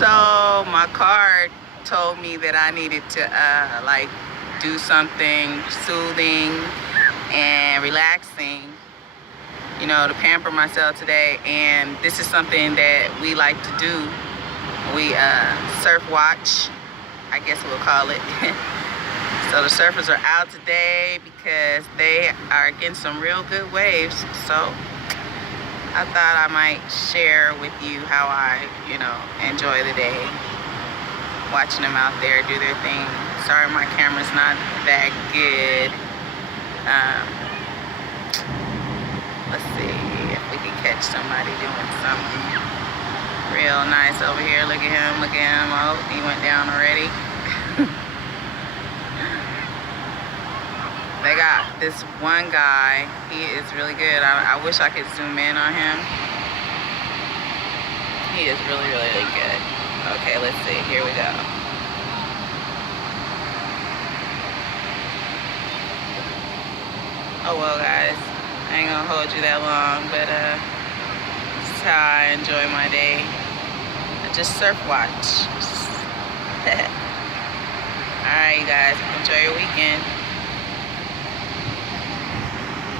So my card told me that I needed to like do something soothing and relaxing, you know, to pamper myself today. And this is something that we like to do. We surf watch, I guess we'll call it. So the surfers are out today because they are getting some real good waves. So I thought I might share with you how I, you know, enjoy the day, watching them out there do their thing. Sorry my camera's not that good. Let's see if we can catch somebody doing something real nice over here. Look at him, look at him. Oh, he went down already. They got this one guy, he is really good. I wish I could zoom in on him. He is really, really good. Okay, let's see, here we go. Oh well guys, I ain't gonna hold you that long, but this is how I enjoy my day. I just surf watch. Alright you guys, enjoy your weekend.